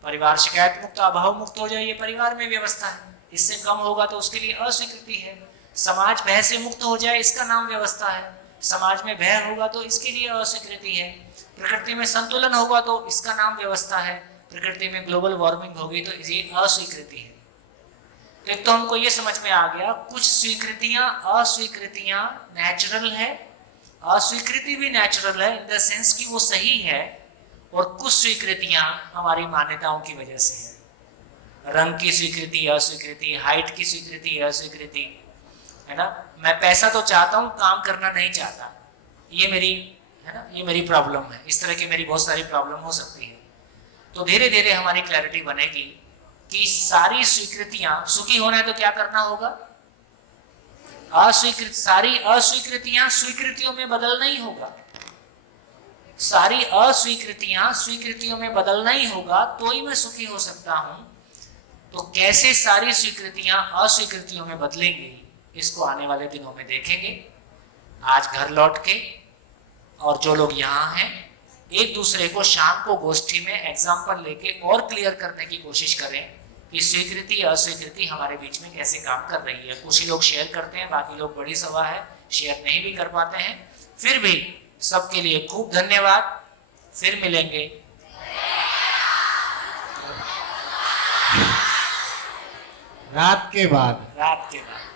परिवार शिकायत मुक्त अभाव मुक्त हो जाए, ये परिवार में व्यवस्था है। इससे कम होगा तो उसके लिए अस्वीकृति है। समाज भय से मुक्त हो जाए, इसका नाम व्यवस्था है। समाज में भय होगा तो इसके लिए अस्वीकृति है। प्रकृति में संतुलन होगा तो इसका नाम व्यवस्था है। प्रकृति में ग्लोबल वार्मिंग होगी तो ये अस्वीकृति है। एक तो हमको ये समझ में आ गया, कुछ स्वीकृतियां अस्वीकृतियां नेचुरल है, अस्वीकृति भी नेचुरल है इन द सेंस कि वो सही है, और कुछ स्वीकृतियां हमारी मान्यताओं की वजह से है। रंग की स्वीकृति अस्वीकृति, हाइट की स्वीकृति अस्वीकृति, है ना। मैं पैसा तो चाहता हूं, काम करना नहीं चाहता, ये मेरी है ना, ये मेरी प्रॉब्लम है। इस तरह की मेरी बहुत सारी प्रॉब्लम हो सकती है। तो धीरे धीरे हमारी क्लैरिटी बनेगी कि सारी स्वीकृतियां, सुखी होना है तो क्या करना होगा? सारी अस्वीकृतियां स्वीकृतियों में बदलना ही होगा। सारी अस्वीकृतियां स्वीकृतियों में बदलना ही होगा, तो ही मैं सुखी हो सकता हूं। तो कैसे सारी स्वीकृतियां अस्वीकृतियों में बदलेंगी, इसको आने वाले दिनों में देखेंगे। आज घर लौट के और जो लोग यहाँ हैं, एक दूसरे को शाम को गोष्ठी में एग्जाम्पल लेके और क्लियर करने की कोशिश करें कि स्वीकृति अस्वीकृति हमारे बीच में कैसे काम कर रही है। कुछ ही लोग शेयर करते हैं, बाकी लोग बड़ी सभा है शेयर नहीं भी कर पाते हैं। फिर भी सबके लिए खूब धन्यवाद। फिर मिलेंगे। रात के बाद रात के बाद